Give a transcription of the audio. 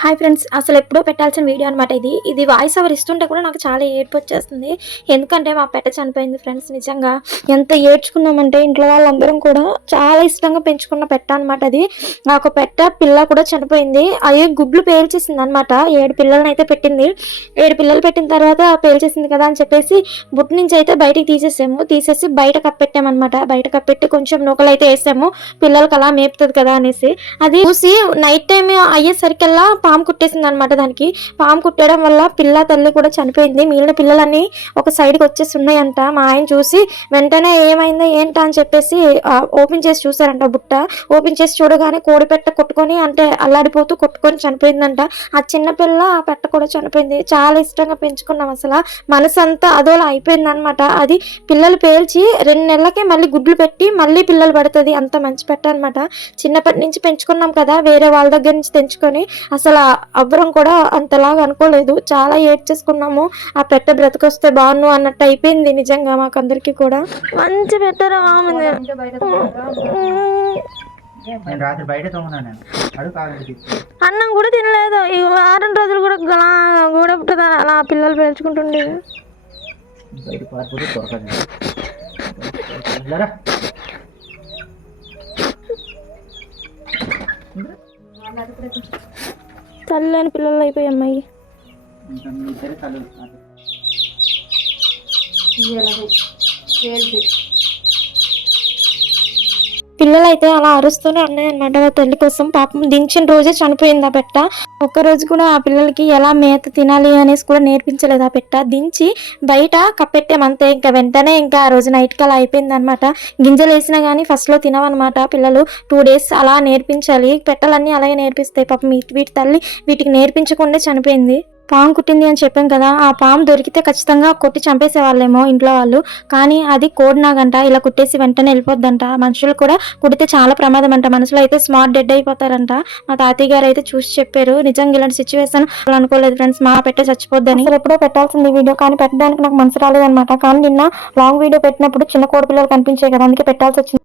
Hi friends, అసలు ఎప్పుడో పెట్టాల్సిన వీడియో అనమాట ఇది వాయిస్ ఓవర్ ఇస్తుంటే కూడా నాకు చాలా ఏడుపు వచ్చేస్తుంది. ఎందుకంటే మా పెట్ట చనిపోయింది ఫ్రెండ్స్. నిజంగా ఎంత ఏడ్చుకున్నామంటే ఇంట్లో వాళ్ళందరం కూడా చాలా ఇష్టంగా పెంచుకున్న పెట్ట అనమాట. అది ఒక పెట్ట పిల్ల కూడా చనిపోయింది. అది గుడ్లు పేల్చేసింది అనమాట. 7 పిల్లలను అయితే పెట్టింది. 7 పిల్లలు పెట్టిన తర్వాత పేల్చేసింది కదా అని చెప్పేసి బుట్ నుంచి అయితే బయటికి తీసేసి బయట కప్పెట్టామన్నమాట. బయట కప్పెట్టి కొంచెం నూకలు అయితే వేసాము, పిల్లలకి అలా మేపుతుంది కదా అనేసి. అది చూసి నైట్ టైం అయ్యేసరికల్లా పాము కుట్టేసింది అనమాట. దానికి పాము కుట్టడం వల్ల పిల్ల తల్లి కూడా చనిపోయింది. మిగిలిన పిల్లలన్నీ ఒక సైడ్కి వచ్చేసి ఉన్నాయంట. మా ఆయన చూసి వెంటనే ఏమైందో ఏంటా అని చెప్పేసి ఓపెన్ చేసి చూసారంట. బుట్ట ఓపెన్ చేసి చూడగానే కోడి పెట్ట కొట్టుకొని అంటే అల్లాడిపోతూ కొట్టుకొని చనిపోయిందంట. ఆ చిన్న పిల్ల ఆ పెట్ట కూడా చనిపోయింది. చాలా ఇష్టంగా పెంచుకున్నాం. అసలు మనసు అంతా అదోలా అయిపోయింది అనమాట. అది పిల్లలు పేల్చి 2 నెలలకే మళ్ళీ గుడ్లు పెట్టి మళ్ళీ పిల్లలు పడుతుంది. అంత మంచి పెట్ట అనమాట. చిన్నప్పటి నుంచి పెంచుకున్నాం కదా, వేరే వాళ్ళ దగ్గర నుంచి తెంచుకొని అసలు అవ్వరం కూడా అంతలాగా అనుకోలేదు. చాలా ఏడ్చేసుకున్నాము. ఆ పెట్ట బ్రతికొస్తే బాగున్ను అన్నట్టు అయిపోయింది నిజంగా మాకందరికి కూడా. మంచి పెట్టరా అన్నం కూడా తినలేదు. ఈ వారం రోజులు కూడా గూడ పుట్టదా అలా పిల్లలు పేల్చుకుంటుండే. తల్లని పిల్లలు అయిపోయి అమ్మాయి. పిల్లలైతే అలా అరుస్తూనే ఉన్నాయన్నమాట తల్లి కోసం. పాపం దించిన రోజే చనిపోయింది ఆ పెట్ట. ఒక్కరోజు కూడా ఆ పిల్లలకి ఎలా మేత తినాలి అనేసి కూడా నేర్పించలేదు ఆ పెట్ట. దించి బయట కప్పెట్టామంతే. ఇంకా వెంటనే ఇంకా ఆ రోజు నైట్కి అలా అయిపోయింది అనమాట. గింజలు వేసినా కానీ ఫస్ట్లో తినవన్నమాట పిల్లలు. 2 డేస్ అలా నేర్పించాలి. పెట్టలన్నీ అలాగే నేర్పిస్తాయి. పాపం వీటి తల్లి వీటికి నేర్పించకుండా చనిపోయింది. పాము కుట్టింది అని చెప్పాం కదా, ఆ పాము దొరికితే ఖచ్చితంగా కొట్టి చంపేసేవాళ్ళేమో ఇంట్లో వాళ్ళు. కానీ అది కోడినాగంట. ఇలా కుట్టేసి వెంటనే వెళ్ళిపోద్దంట. మనుషులు కూడా కుడితే చాలా ప్రమాదం అంట. మనుషులు అయితే స్మార్ట్ డెడ్ అయిపోతారంట. మా తాతయ్య గారు అయితే చూసి చెప్పారు. నిజంగా ఇలాంటి సిచ్యువేషన్ అనుకోలేదు ఫ్రెండ్స్. మా పెట్టే చచ్చిపోద్దని. అసలు ఎప్పుడో పెట్టాల్సింది వీడియో, కానీ పెట్టడానికి నాకు మనసు రాలేదన్నమాట. కానీ నిన్న లాంగ్ వీడియో పెట్టినప్పుడు చిన్న కోడి పిల్లలు కనిపించాయి కదా, అందుకే పెట్టాల్సి వచ్చింది.